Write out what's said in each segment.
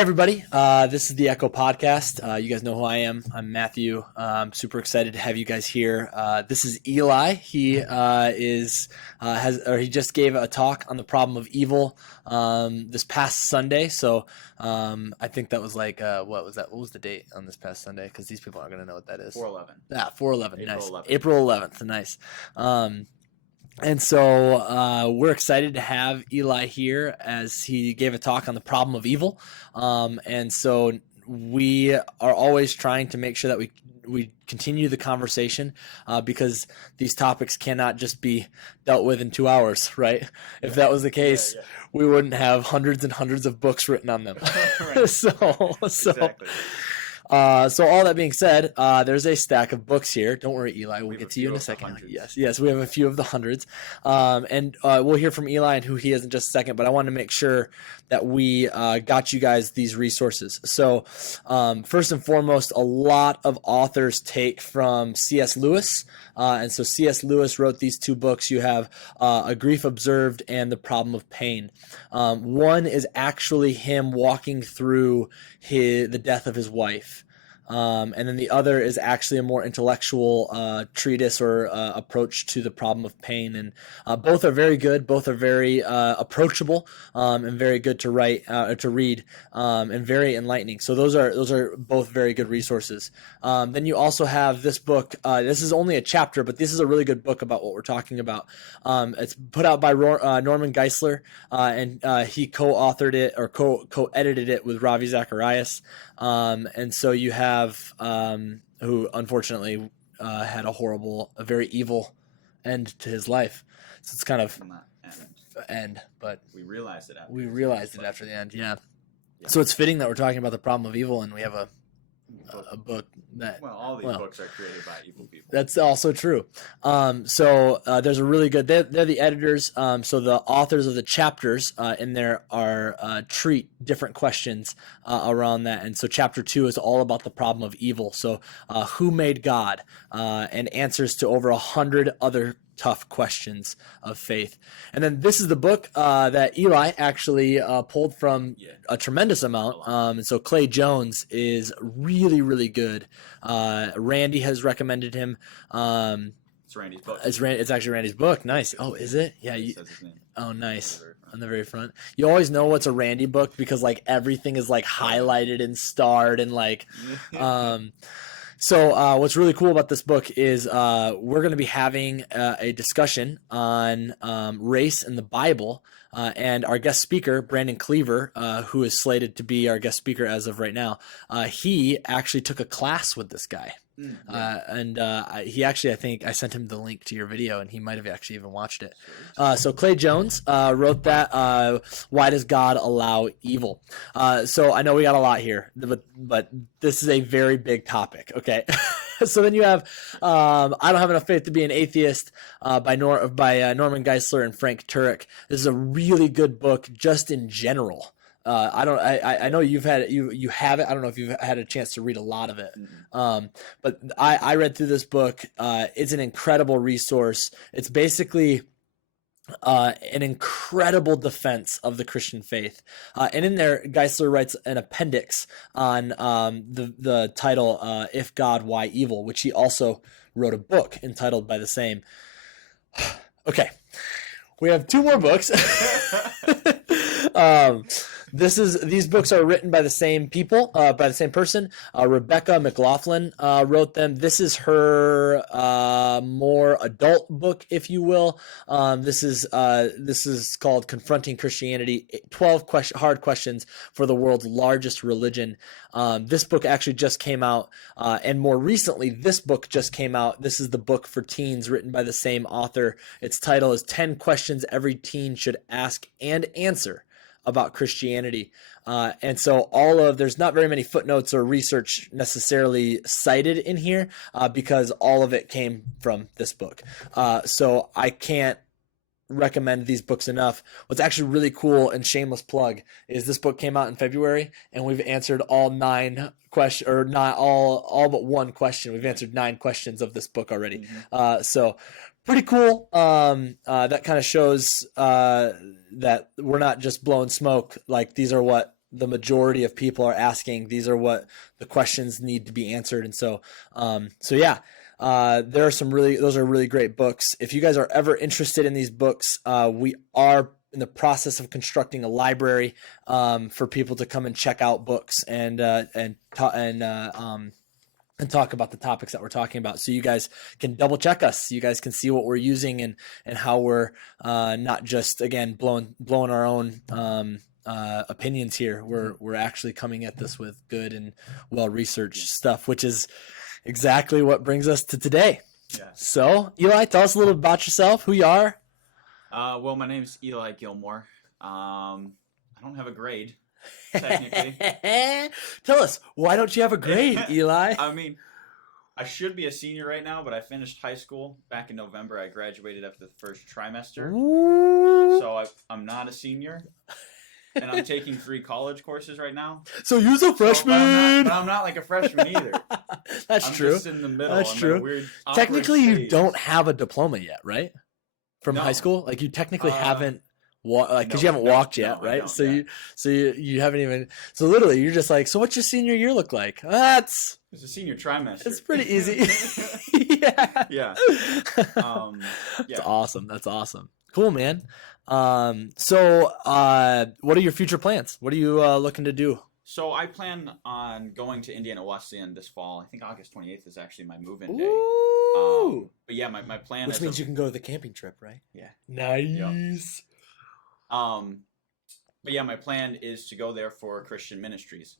everybody. This is the Echo Podcast. You guys know who I am. I'm Matthew. I'm super excited to have you guys here. This is Eli. He he just gave a talk on the problem of evil this past Sunday. So I think that was like what was that? What was the date on this past Sunday? Because these people aren't going to know what that is. 4/11. Yeah, 4/11. Nice. 11th. April 11th. Nice. And so we're excited to have Eli here as he gave a talk on the problem of evil. And so we are always trying to make sure that we continue the conversation because these topics cannot just be dealt with in 2 hours, right? If that was the case, we wouldn't have hundreds and hundreds of books written on them. Exactly. So all that being said, there's a stack of books here. Don't worry, Eli. We'll get to you in a second. Yes, we have a few of the hundreds. And we'll hear from Eli and who he is in just a second. But I want to make sure that we got you guys these resources. So first and foremost, a lot of authors take from C.S. Lewis. And so C.S. Lewis wrote these two books. You have A Grief Observed and The Problem of Pain. One is actually him walking through the death of his wife. And then the other is actually a more intellectual treatise or approach to the problem of pain. And both are very good. Both are very approachable and very good to read, and very enlightening. So those are both very good resources. Then you also have this book. This is only a chapter, but this is a really good book about what we're talking about. It's put out by Norman Geisler, and he co-authored it or co-edited it with Ravi Zacharias. And so you have who unfortunately had a very evil end to his life. So it's kind of end, but we realized it after the end. Yeah. So it's fitting that we're talking about the problem of evil, and we have a book that all these books are created by evil people. That's also true. So there's a really good. They're the editors. So the authors of the chapters in there are treat different questions around that. And so chapter 2 is all about the problem of evil. So who made God, and answers to over 100 other tough questions of faith. And then this is the book that Eli actually pulled from a tremendous amount. And so Clay Jones is really, really good. Randy has recommended him. It's Randy's book. It's actually Randy's book. Nice. Oh, is it? Yeah. Oh, nice. On the very front. You always know what's a Randy book because like everything is like highlighted and starred and like So what's really cool about this book is we're going to be having a discussion on race in the Bible, and our guest speaker, Brandon Cleaver, who is slated to be our guest speaker as of right now, he actually took a class with this guy. And he actually, I think I sent him the link to your video, and he might have actually even watched it. So Clay Jones wrote that, Why Does God Allow Evil? So I know we got a lot here, but this is a very big topic, okay? So then you have I Don't Have Enough Faith to Be an Atheist by Norman Geisler and Frank Turek. This is a really good book just in general. I know you have it. I don't know if you've had a chance to read a lot of it. But I read through this book. It's an incredible resource. It's basically an incredible defense of the Christian faith. And in there, Geisler writes an appendix on the title, If God, Why Evil, which he also wrote a book entitled by the same. Okay. We have two more books. These books are written by the same people, by the same person. Rebecca McLaughlin wrote them. This is her more adult book, if you will. This is called Confronting Christianity: 12 Hard Questions for the World's Largest Religion. This book actually just came out, and more recently, this book just came out. This is the book for teens, written by the same author. Its title is 10 Questions Every Teen Should Ask and Answer about Christianity. And so there's not very many footnotes or research necessarily cited in here because all of it came from this book. So I can't recommend these books enough. What's actually really cool and shameless plug is this book came out in February and we've answered all 9 questions, or not all but one question. We've answered 9 questions of this book already. So pretty cool. That kind of shows that we're not just blowing smoke. Like these are what the majority of people are asking. These are what the questions need to be answered. And so, there are those are really great books. If you guys are ever interested in these books, we are in the process of constructing a library for people to come and check out books and talk about the topics that we're talking about. So you guys can double check us. You guys can see what we're using and how we're not just, again, blowing our own opinions here. We're actually coming at this with good and well-researched stuff, which is exactly what brings us to today. Yeah. So, Eli, tell us a little about yourself, who you are. Well, my name's Eli Gilmore. I don't have a grade, technically. Tell us, why don't you have a grade, Eli? I mean, I should be a senior right now, but I finished high school back in November. I graduated after the first trimester. Ooh. So I'm not a senior. And I'm taking 3 college courses right now. So you're a freshman. But I'm not like a freshman either. That's I'm true. Just in the middle. That's true. In a weird, technically, you stage. don't have a diploma yet, right? From high school, like you technically haven't because you haven't walked yet, right? So you haven't even. So literally, you're just like, so what's your senior year look like? It's a senior trimester. It's pretty easy. Yeah. Yeah. That's awesome. That's awesome. Cool, man. So what are your future plans? What are you looking to do? So I plan on going to Indiana Wesleyan this fall. I think August 28th is actually my move-in day. But yeah, my plan Which means you can go to the camping trip, right? Yeah. Nice. Yep. But yeah, my plan is to go there for Christian ministries.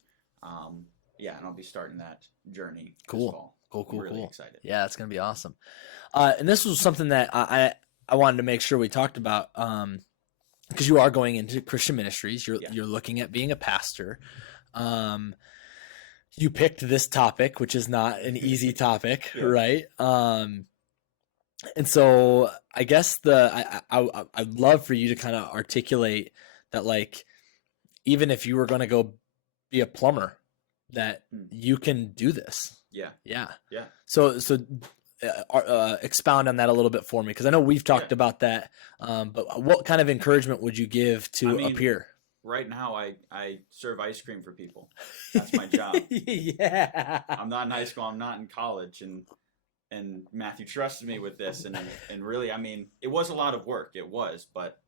Yeah, and I'll be starting that journey this fall. Cool. I'm really excited. Yeah, it's gonna be awesome. And this was something that I wanted to make sure we talked about because you are going into Christian ministries. You're looking at being a pastor. You picked this topic, which is not an easy topic, right? And so I guess I'd love for you to kind of articulate that, like, even if you were going to go be a plumber, that you can do this. Yeah. So expound on that a little bit for me, because I know we've talked about that. But what kind of encouragement would you give to a peer? Right now, I serve ice cream for people. That's my job. Yeah. I'm not in high school. I'm not in college, and Matthew trusted me with this, and really, I mean, it was a lot of work. It was, but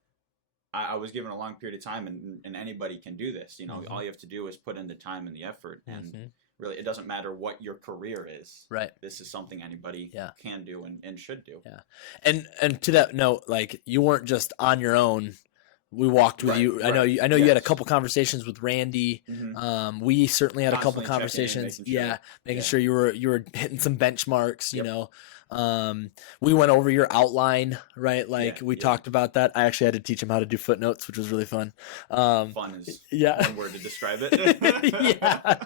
I was given a long period of time, and anybody can do this. You know, all you have to do is put in the time and the effort, and really, it doesn't matter what your career is. Right. This is something anybody can do and should do. Yeah. And to that note, like, you weren't just on your own. We walked with you. Right. I know you had a couple conversations with Randy. We certainly had a couple conversations. Making sure you were hitting some benchmarks, you know. We went over your outline, right? Like we talked about that. I actually had to teach him how to do footnotes, which was really fun. Fun is one word to describe it. Yeah.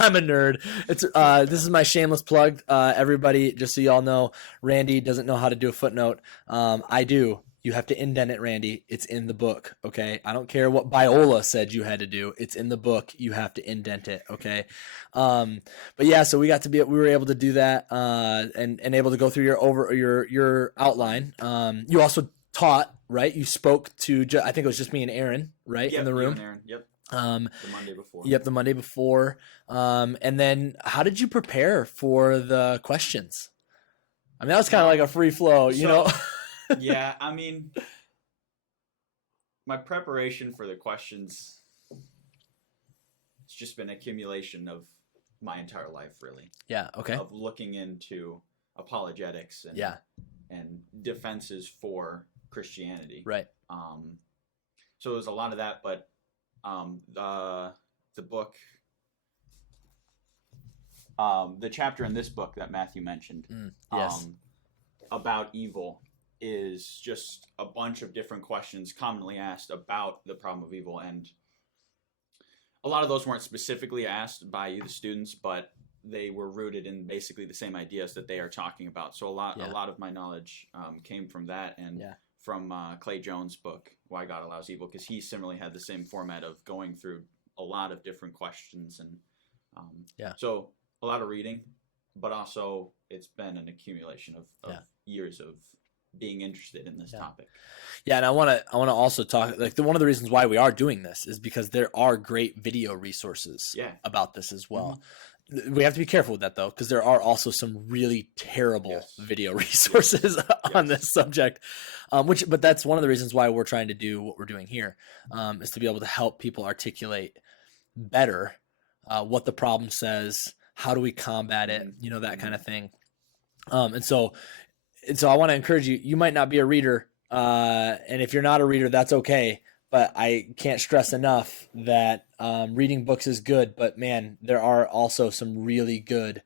I'm a nerd. It's this is my shameless plug. Everybody, just so y'all know, Randy doesn't know how to do a footnote. I do. You have to indent it, Randy. It's in the book, okay? I don't care what Biola said you had to do. It's in the book. You have to indent it, okay? But yeah, so we were able to do that and able to go through your outline. You also taught, right? You spoke to I think it was just me and Aaron, right, in the room. And Aaron. Yep. The Monday before. Yep, the Monday before. And then how did you prepare for the questions? I mean, that was kind of like a free flow, you know. Yeah, I mean, my preparation for the questions, it's just been accumulation of my entire life, really. Yeah, okay. Of looking into apologetics and defenses for Christianity. Right. So it was a lot of that, but the book, the chapter in this book that Matthew mentioned, about evil, is just a bunch of different questions commonly asked about the problem of evil, and a lot of those weren't specifically asked by you, the students, but they were rooted in basically the same ideas that they are talking about. So a lot of my knowledge came from that, and from Clay Jones' book, Why God Allows Evil, because he similarly had the same format of going through a lot of different questions, and so a lot of reading, but also it's been an accumulation of years of being interested in this topic. Yeah, and I want to also talk, like, one of the reasons why we are doing this is because there are great video resources about this as well. Mm-hmm. We have to be careful with that, though, because there are also some really terrible video resources on this subject, but that's one of the reasons why we're trying to do what we're doing here, is to be able to help people articulate better what the problem says, how do we combat it, that kind of thing. And so I want to encourage you. You might not be a reader. And if you're not a reader, that's okay. But I can't stress enough that reading books is good. But man, there are also some really good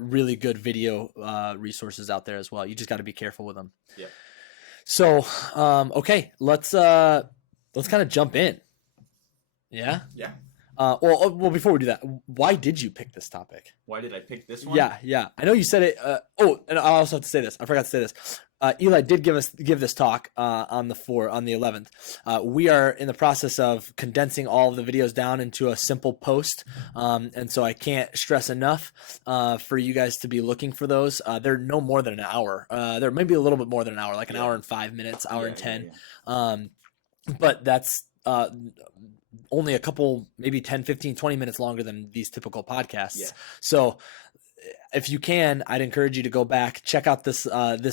video resources out there as well. You just got to be careful with them. Yeah. So, okay, let's kind of jump in. Yeah. Yeah. Well, before we do that, why did you pick this topic? Why did I pick this one? Yeah. I know you said it. And I also have to say this. I forgot to say this. Eli did give this talk on the 11th. We are in the process of condensing all of the videos down into a simple post, and so I can't stress enough for you guys to be looking for those. They're no more than an hour. They're maybe a little bit more than an hour, like an hour and 5 minutes, hour and 10. But that's only a couple, maybe 10, 15, 20 minutes longer than these typical podcasts. Yeah. So if you can, I'd encourage you to go back, check out this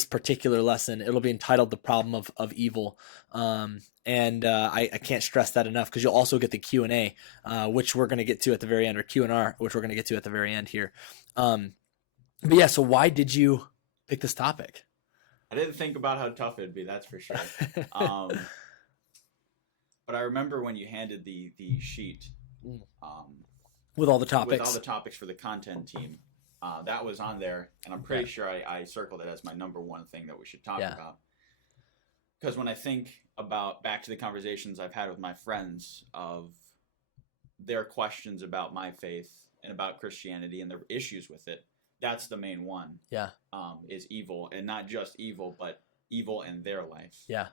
particular lesson. It'll be entitled The Problem of Evil. And I can't stress that enough, because you'll also get the Q&A, which we're going to get to at the very end, or Q&R, which we're going to get to at the very end here. But yeah, so why did you pick this topic? I didn't think about how tough it'd be, that's for sure. But I remember when you handed the sheet with all the topics. With all the topics for the content team. That was on there, and I'm pretty sure I circled it as my number one thing that we should talk about. Because when I think about back to the conversations I've had with my friends of their questions about my faith and about Christianity and their issues with it, that's the main one. Yeah. Is evil, and not just evil, but evil in their life. Yeah.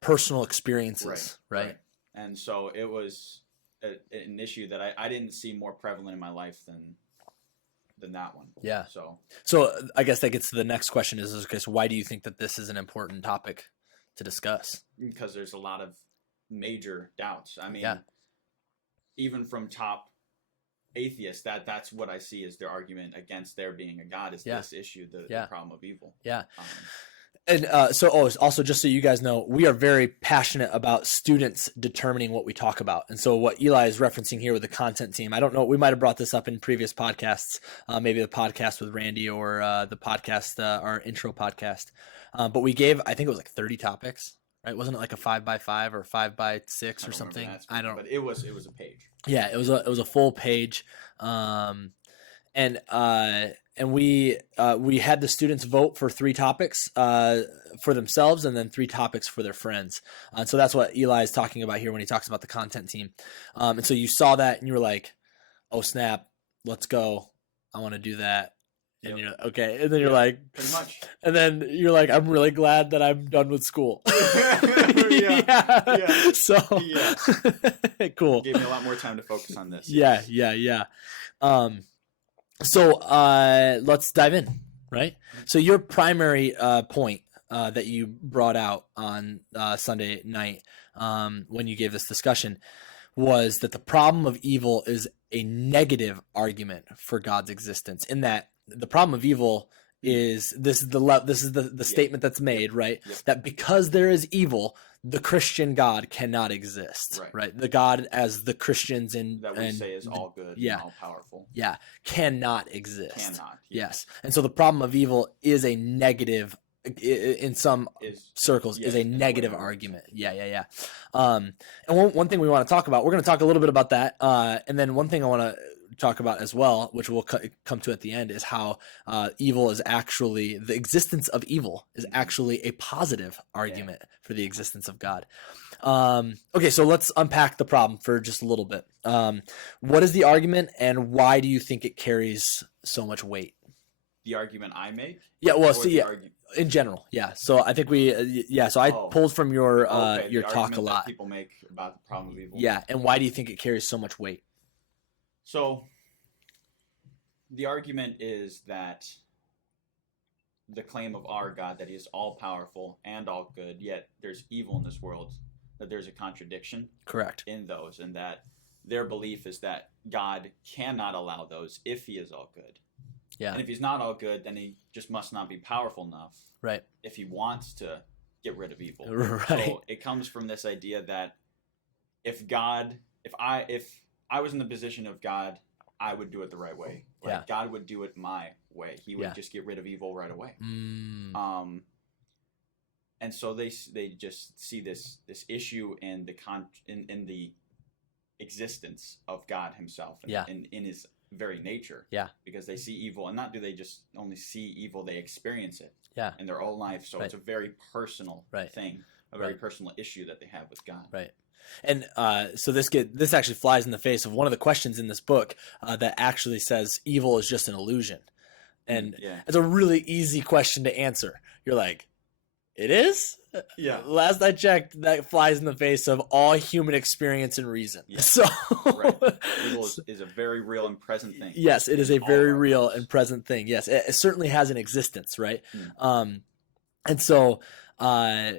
Personal experiences, right? And so it was an issue that I didn't see more prevalent in my life than that one. Yeah. So I guess that gets to the next question is okay, so why do you think that this is an important topic to discuss? Because there's a lot of major doubts. I mean, even from top atheists, that's what I see as their argument against there being a God, is this issue, the problem of evil. Yeah. And also, just so you guys know, we are very passionate about students determining what we talk about. And so what Eli is referencing here with the content team, I don't know, we might have brought this up in previous podcasts, maybe the podcast with Randy or the podcast, our intro podcast. But we gave, I think it was like 30 topics, right? Wasn't it like a 5x5 or 5x6 or something? I don't know. But it was a page. Yeah, it was a full page. And we had the students vote for 3 topics for themselves, and then 3 topics for their friends. And so that's what Eli is talking about here when he talks about the content team. And so you saw that and you were like, oh snap, let's go. I want to do that. And you're okay. And then you're like, pretty much. And then you're like, I'm really glad that I'm done with school. So cool. Gave me a lot more time to focus on this. Yeah. So let's dive in, right? So your primary point that you brought out on Sunday night when you gave this discussion was that the problem of evil is a negative argument for God's existence, in that the problem of evil is the statement that's made, right? Yep. That because there is evil, the Christian God cannot exist, right? The God as the Christians that we say is all good, and all powerful, cannot exist. Cannot. Yes, and so the problem of evil is a negative, in some circles, is a negative argument. Yeah. And one thing we want to talk about, we're going to talk a little bit about that, and then one thing I want to talk about as well, which we'll come to at the end, is how evil is actually, the existence of evil is actually a positive argument for the existence of God. Okay, so let's unpack the problem for just a little bit. What is the argument, and why do you think it carries so much weight? The argument I make? Yeah, well, in general, yeah. So I think so I pulled from your talk a lot. That people make about the problem of evil. Yeah, and why do you think it carries so much weight? So the argument is that the claim of our God that he is all powerful and all good, yet there's evil in this world, that there's a contradiction Correct. in those, and that their belief is that God cannot allow those if he is all good. Yeah. And if he's not all good, then he just must not be powerful enough. Right. If he wants to get rid of evil. Right. So it comes from this idea that if I was in the position of God, I would do it the right way. Like, yeah. God would do it my way. He would just get rid of evil right away. And so they just see this issue in the existence of God himself and in his very nature. Yeah. Because they see evil, and not do they just only see evil, they experience it yeah. in their own life. So it's a very personal thing, a very right. personal issue that they have with God. Right. And so this actually flies in the face of one of the questions in this book that actually says evil is just an illusion. And it's a really easy question to answer. You're like, it is? Yeah. Last I checked, that flies in the face of all human experience and reason. Yeah. So evil is a very real and present thing. Yes, it is a very real and present thing. Yes, it certainly has an existence, right? And so you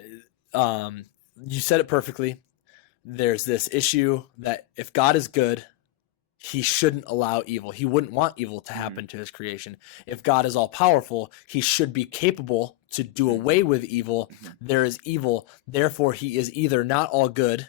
said it perfectly. There's this issue that if God is good, he shouldn't allow evil. He wouldn't want evil to happen to his creation. If God is all powerful, he should be capable to do away with evil. There is evil. Therefore, he is either not all good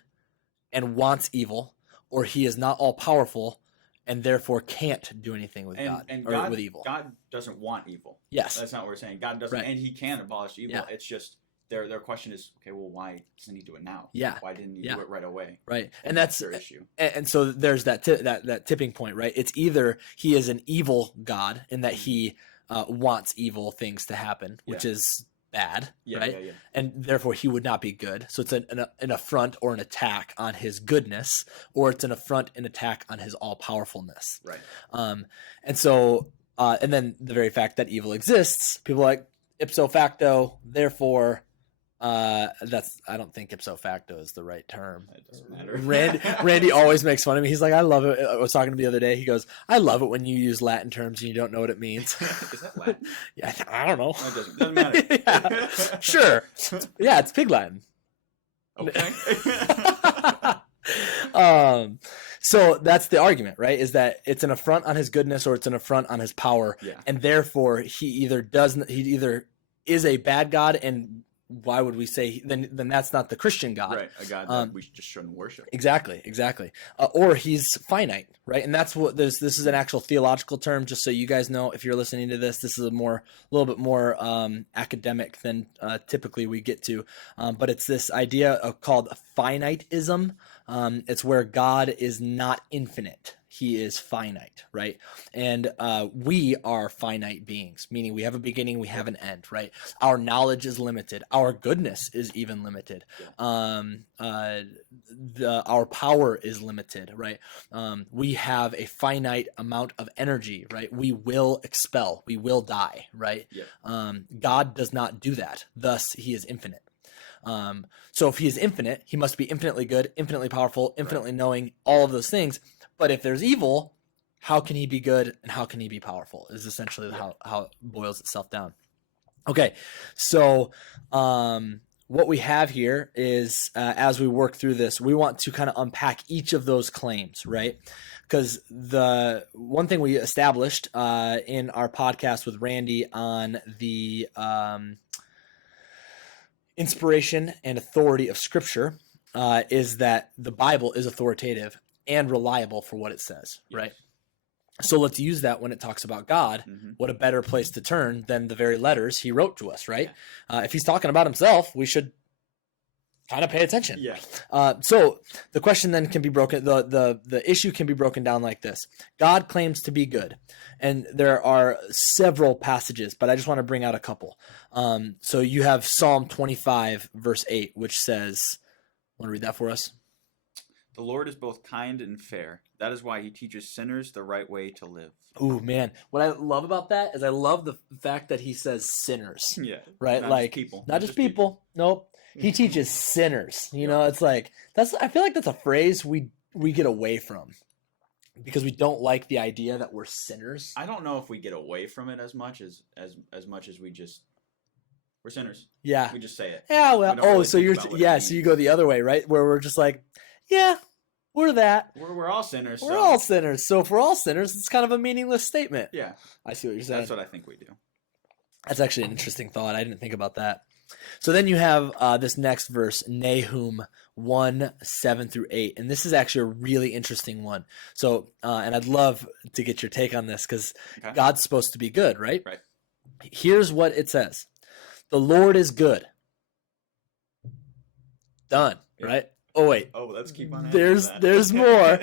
and wants evil, or he is not all powerful and therefore can't do anything with God with evil. God doesn't want evil. Yes. That's not what we're saying. God doesn't, and he can abolish evil. Yeah. It's just their question is, okay, well, why doesn't he do it now? Yeah. Why didn't he do it right away? Right. And that's their issue. And so there's that tipping point, right? It's either he is an evil God in that he wants evil things to happen, which is bad, right? Yeah. And therefore he would not be good. So it's an affront or an attack on his goodness, or it's an affront and attack on his all powerfulness. Right. And so and then the very fact that evil exists, people are like, ipso facto, therefore I don't think ipso facto is the right term. It doesn't matter. Randy always makes fun of me. He's like, I love it. I was talking to him the other day. He goes, I love it when you use Latin terms and you don't know what it means. Is that Latin? Yeah, I don't know. No, it doesn't matter. Yeah, sure. Yeah, it's Pig Latin. Okay. So that's the argument, right? Is that it's an affront on his goodness or it's an affront on his power, and therefore he either is a bad God, and why would we say then that's not the Christian God, right? A God that we just shouldn't worship. Exactly. Or he's finite, right? And that's what this is an actual theological term. Just so you guys know, if you're listening to this, this is a little bit more academic than typically we get to, but it's this idea called Finite-Ism. It's where God is not infinite. He is finite, right? And we are finite beings, meaning we have a beginning, we have an end, right? Our knowledge is limited. Our goodness is even limited. Our power is limited, right? We have a finite amount of energy, right? We will expel. We will die, right? God does not do that. Thus, he is infinite. So if he is infinite, he must be infinitely good, infinitely powerful, infinitely knowing, all of those things. But if there's evil, how can he be good and how can he be powerful is essentially how it boils itself down. Okay, so what we have here is as we work through this, we want to kind of unpack each of those claims, right? Because the one thing we established in our podcast with Randy on the inspiration and authority of Scripture is that the Bible is authoritative and reliable for what it says, right? So let's use that when it talks about God. What a better place to turn than the very letters he wrote to us, right? If he's talking about himself, we should kind of pay attention. So the question then can be broken, the issue can be broken down like this. God claims to be good. And there are several passages, but I just want to bring out a couple. So you have Psalm 25, verse 8, which says, want to read that for us? The Lord is both kind and fair. That is why he teaches sinners the right way to live. Ooh, man. What I love about that is I love the fact that he says sinners. Yeah. Right? Not like just people. Not just people. Nope. He teaches sinners. You know, it's like I feel like that's a phrase we get away from because we don't like the idea that we're sinners. I don't know if we get away from it as much as we just We're sinners. Yeah. We just say it. Yeah, well, really so you're, so you go the other way, right? Where we're just like, yeah, we're that. We're all sinners. We're all sinners. So if we're all sinners, it's kind of a meaningless statement. Yeah. I see what you're saying. That's what I think we do. That's actually an interesting thought. I didn't think about that. So then you have this next verse, Nahum 1:7-8. And this is actually a really interesting one. So, and I'd love to get your take on this because God's supposed to be good, right? Right. Here's what it says. The Lord is good. Done, right? Oh, wait. Oh, let's keep on. There's more.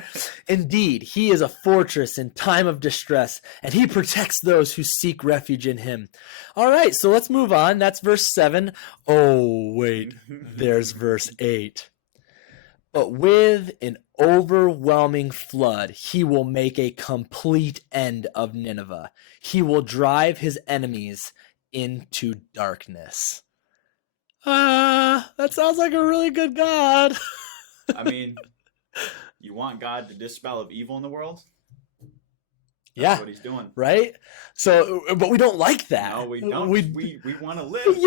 Indeed, he is a fortress in time of distress, and he protects those who seek refuge in him. All right, so let's move on. That's verse 7. Oh, wait. There's verse 8. But with an overwhelming flood, he will make a complete end of Nineveh. He will drive his enemies into darkness. That sounds like a really good God. I mean, you want God to dispel of evil in the world? That's what he's doing. Right? So, but we don't like that. No, we don't. We want to live.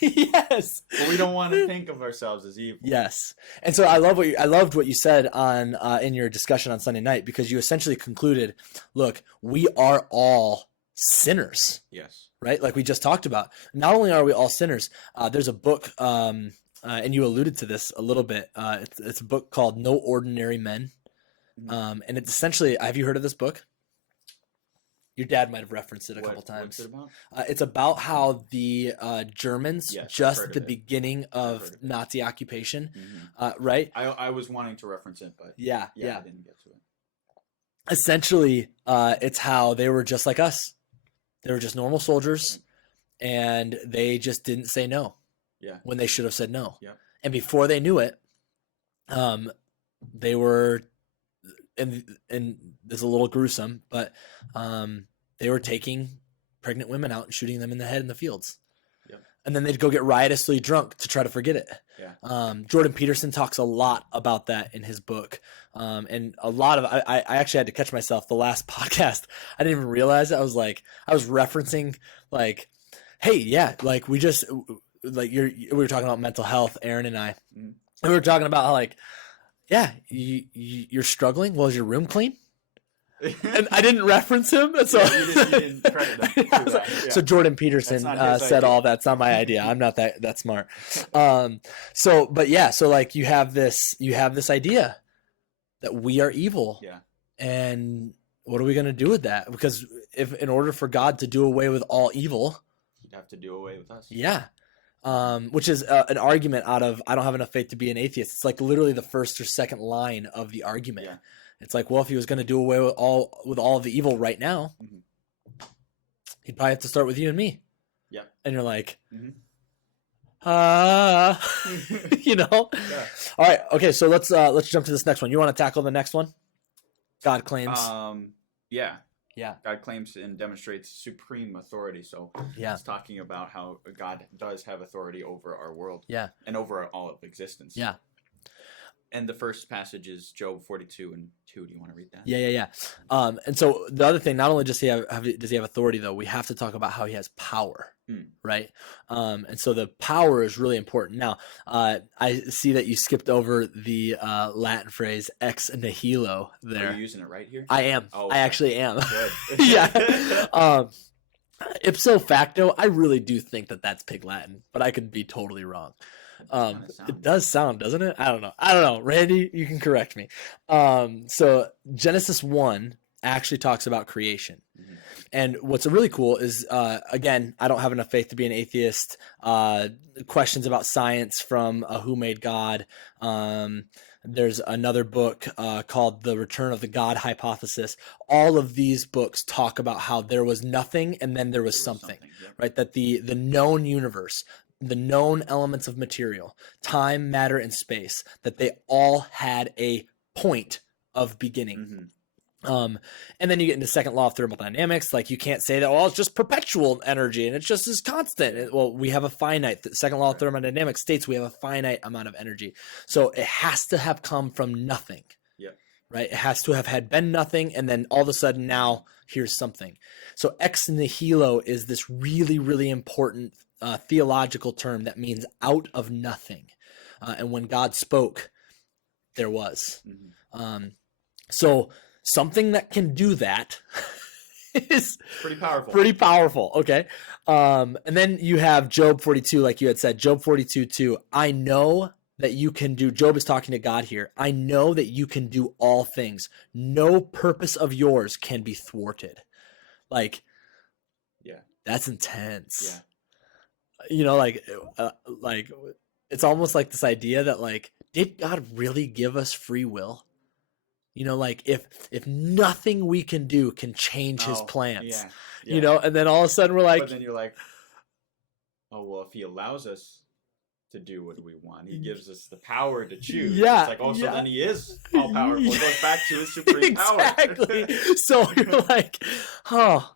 Yes. But we don't want to think of ourselves as evil. Yes. And so I loved what you said on in your discussion on Sunday night, because you essentially concluded, look, we are all sinners. Yes. Right? Like we just talked about. Not only are we all sinners, there's a book, and you alluded to this a little bit. It's a book called No Ordinary Men. And it's essentially, have you heard of this book? Your dad might have referenced it a couple times. What's it about? It's about how the Germans, just at the beginning of Nazi occupation, right? I was wanting to reference it, but yeah. I didn't get to it. Essentially, it's how they were just like us. They were just normal soldiers, and they just didn't say no. Yeah. When they should have said no. Yeah. And before they knew it, they were, and this is a little gruesome, but they were taking pregnant women out and shooting them in the head in the fields. Yep. And then they'd go get riotously drunk to try to forget it. Yeah. Jordan Peterson talks a lot about that in his book. And a lot of, I actually had to catch myself the last podcast. I didn't even realize it. I was referencing like, hey, yeah, like we were talking about mental health, Aaron and I. And we were talking about how like, yeah, you're struggling. Well, is your room clean? And I didn't reference him, so you didn't credit him. Yeah. So Jordan Peterson said all that. It's not my idea. I'm not that smart. So like you have this idea that we are evil. Yeah. And what are we going to do with that? Because if in order for God to do away with all evil, he'd have to do away with us. Yeah. Which is an argument out of I don't have enough faith to be an atheist. It's like literally the first or second line of the argument. Yeah. It's like, well, if he was going to do away with all of the evil right now, he'd probably have to start with you and me. Yeah. And you're like, you know? Yeah. All right. Okay. So let's jump to this next one. You want to tackle the next one? God claims. Yeah. Yeah. God claims and demonstrates supreme authority. So it's talking about how God does have authority over our world. Yeah. And over all of existence. Yeah. And the first passage is Job 42:2. Do you want to read that? Yeah. And so the other thing, not only does he have authority, though, we have to talk about how he has power, right? And so the power is really important. Now, I see that you skipped over the Latin phrase ex nihilo there. Are you using it right here? I am. Oh, okay. I actually am. Good. Yeah. Ipso facto, I really do think that that's Pig Latin, but I could be totally wrong. It does sound, doesn't it? I don't know. Randy, you can correct me. So Genesis 1 actually talks about creation. And what's really cool is, again, I don't have enough faith to be an atheist. Questions about science from Who Made God. There's another book called The Return of the God Hypothesis. All of these books talk about how there was nothing and then there was something. Right? That the known universe, the known elements of material, time, matter, and space, that they all had a point of beginning. And then you get into second law of thermodynamics. Like you can't say that, well, it's just perpetual energy and it's just as constant. Well, we have a finite. The second law of thermodynamics states we have a finite amount of energy. So it has to have come from nothing. Yeah. Right. It has to have had been nothing. And then all of a sudden now here's something. So ex nihilo is this really, really important theological term that means out of nothing. And when God spoke, there was. Mm-hmm. So something that can do that is pretty powerful. Pretty powerful. Okay. And then you have Job 42, like you had said, Job 42:2. I know that you can do, Job is talking to God here. I know that you can do all things. No purpose of yours can be thwarted. Like, yeah, that's intense. Yeah. You know, like it's almost like this idea that like, did God really give us free will? You know, like if nothing we can do can change his plans, yeah. You know, and then all of a sudden we're like, but then you're like, oh, well, if he allows us to do what we want, he gives us the power to choose. Yeah. It's like, oh, so then he is all powerful. It goes back to his supreme power. Exactly. So you're like, oh,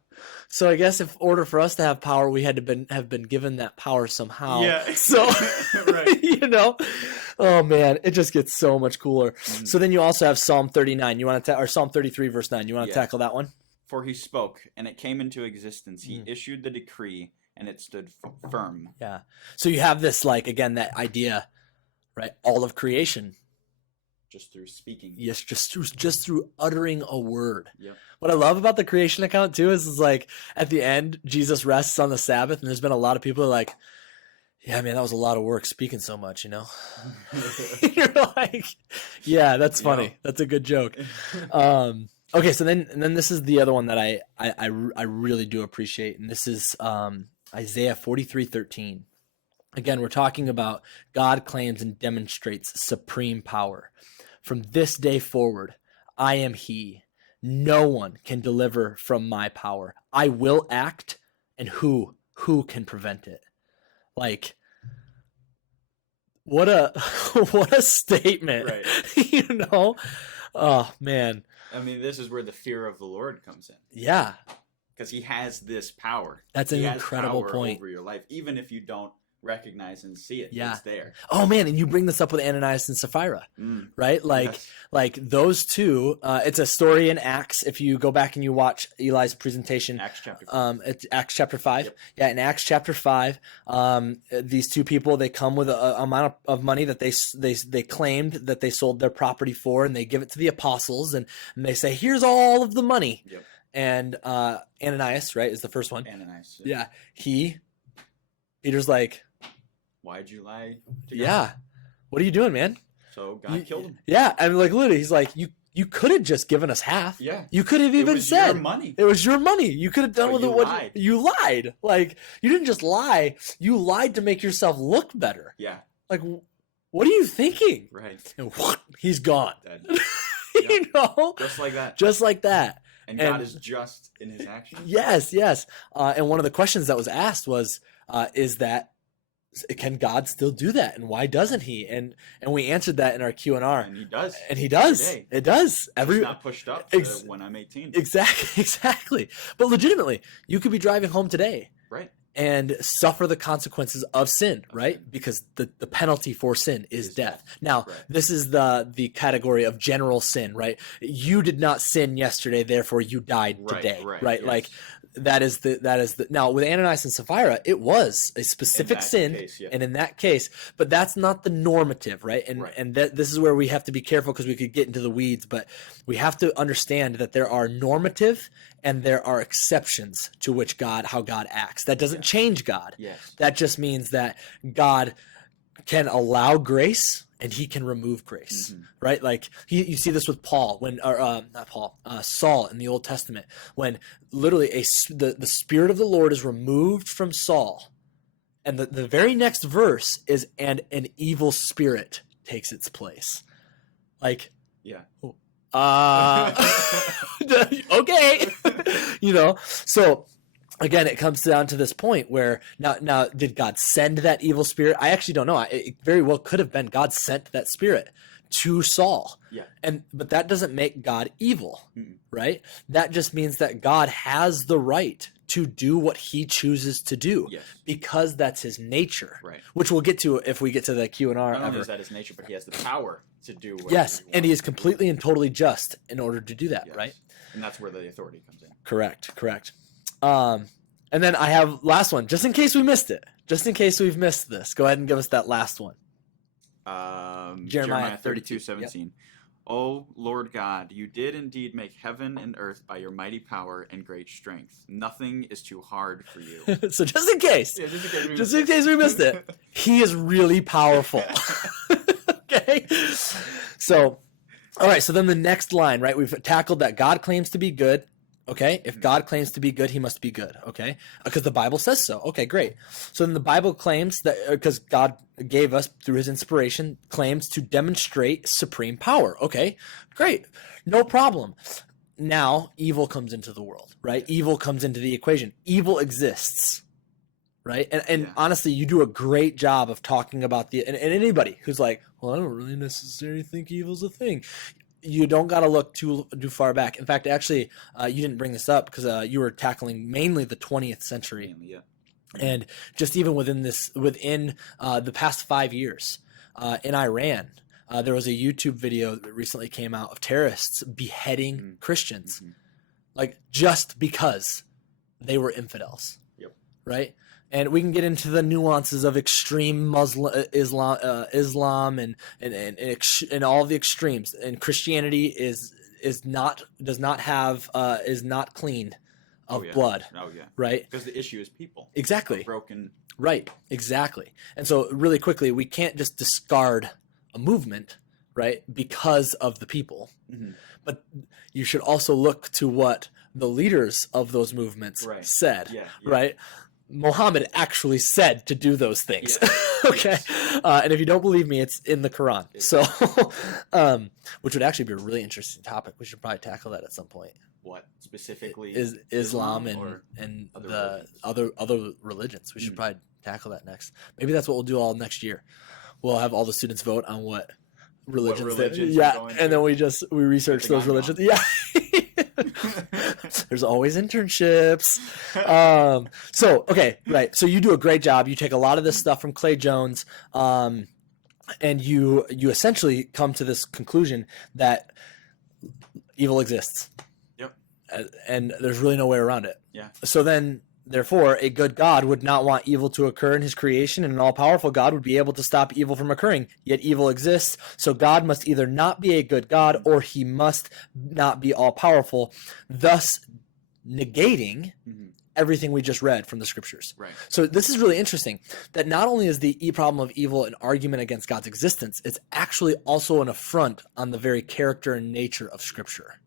so I guess in order for us to have power, we had to have been given that power somehow. Yeah. So, right. You know, oh man, it just gets so much cooler. Mm-hmm. So then you also have Psalm 39. You want to, or Psalm 33, verse 9. You want to tackle that one? For he spoke, and it came into existence. He issued the decree, and it stood firm. Yeah. So you have this, like, again, that idea, right? All of creation. Just through speaking. Yes, just through uttering a word. Yep. What I love about the creation account too is like at the end, Jesus rests on the Sabbath, and there's been a lot of people who are like, yeah, man, that was a lot of work speaking so much, you know? You're like, yeah, that's funny. Yeah. That's a good joke. Okay, so then this is the other one that I really do appreciate, and this is Isaiah 43:13. Again, we're talking about God claims and demonstrates supreme power. From this day forward, I am he. No one can deliver from my power. I will act, and who can prevent it? Like, what a statement. Right. You know? Oh man. I mean, this is where the fear of the Lord comes in. Yeah. Because he has this power. That's an incredible power point. Over your life, even if you don't recognize and see it. Yeah. It's there. Oh man, and you bring this up with Ananias and Sapphira, right? Like, yes. like those two. It's a story in Acts. If you go back and you watch Eli's presentation, Acts chapter 5. It's Acts chapter 5. Yep. Yeah, in Acts chapter 5, these two people, they come with a amount of money that they claimed that they sold their property for, and they give it to the apostles, and they say, "Here's all of the money." Yep. And Ananias, right, is the first one. Ananias. Yeah, Peter's like, why'd you lie to God? Yeah, what are you doing, man? So God killed him. Yeah, and like literally, he's like, you could have just given us half. Yeah, you could have even said your money. It was your money. You could have done But with it what you lied. Like, you didn't just lie; you lied to make yourself look better. Yeah. Like, what are you thinking? Right. And he's gone. You know, just like that. Just like that. And God is just in his actions. Yes, yes. And one of the questions that was asked was, is that, can God still do that, and why doesn't he? And we answered that in our Q&R. And he does. And he does. It does. It's not pushed up to when I'm 18. Exactly. But legitimately, you could be driving home today. Right. And suffer the consequences of sin, right? Because the penalty for sin is death. Now, this is the category of general sin, right? You did not sin yesterday, therefore you died today, right? Yes. Like that is the now with Ananias and Sapphira, it was a specific sin, and in that case, but that's not the normative, right? And this is where we have to be careful, because we could get into the weeds, but we have to understand that there are normative and there are exceptions to how God acts. That doesn't change God. Yes. That just means that God can allow grace and he can remove grace, right? Like you see this with Saul in the Old Testament, when literally the Spirit of the Lord is removed from Saul, and the very next verse is, and an evil spirit takes its place. Like, yeah. Okay. You know, so again, it comes down to this point where now did God send that evil spirit? I actually don't know. It very well could have been God sent that spirit to Saul. Yeah. But that doesn't make God evil, right? That just means that God has the right to do what he chooses to do, because that's his nature, right? Which we'll get to if we get to the Q&R. Not only is that his nature, but he has the power to do what and he is completely and totally just in order to do that, right? And that's where the authority comes in. Correct. And then I have last one, just in case we missed it. Just in case we've missed this, go ahead and give us that last one. Jeremiah 32:17. Yep. O Lord God, you did indeed make heaven and earth by your mighty power and great strength. Nothing is too hard for you. So just in case we missed it, he is really powerful. Okay? So, all right, so then the next line, right? We've tackled that God claims to be good. Okay, if God claims to be good, he must be good. Okay, because the Bible says so. Okay, great. So then the Bible claims that because God gave us through his inspiration, claims to demonstrate supreme power. Okay, great. No problem. Now evil comes into the world, right? Evil comes into the equation. Evil exists, right? And honestly, you do a great job of talking about and anybody who's like, well, I don't really necessarily think evil's a thing. You don't got to look too far back. In fact, actually, you didn't bring this up because you were tackling mainly the 20th century. Yeah. And just even within the past 5 years in Iran, there was a YouTube video that recently came out of terrorists beheading Christians, like just because they were infidels. Yep. Right. And we can get into the nuances of extreme Islam and all the extremes. And Christianity is not clean of blood. Oh yeah. Right. Because the issue is people. Exactly. Broken. Right. Exactly. And so really quickly, we can't just discard a movement, right, because of the people. Mm-hmm. But you should also look to what the leaders of those movements said. Yeah. Right. Muhammad actually said to do those things. Yeah. Okay. And if you don't believe me, it's in the Quran. So, which would actually be a really interesting topic. We should probably tackle that at some point. What specifically is Islam and the other religions? We should probably tackle that next. Maybe that's what we'll do all next year. We'll have all the students vote on what religions and then we research those religions. Yeah. There's always internships. So you do a great job. You take a lot of this stuff from Clay Jones, and you essentially come to this conclusion that evil exists. Yep. And there's really no way around it. Yeah. So then, therefore, a good God would not want evil to occur in his creation, and an all-powerful God would be able to stop evil from occurring. Yet evil exists, so God must either not be a good God or he must not be all-powerful, thus negating everything we just read from the scriptures. Right. So this is really interesting, that not only is the problem of evil an argument against God's existence, it's actually also an affront on the very character and nature of Scripture,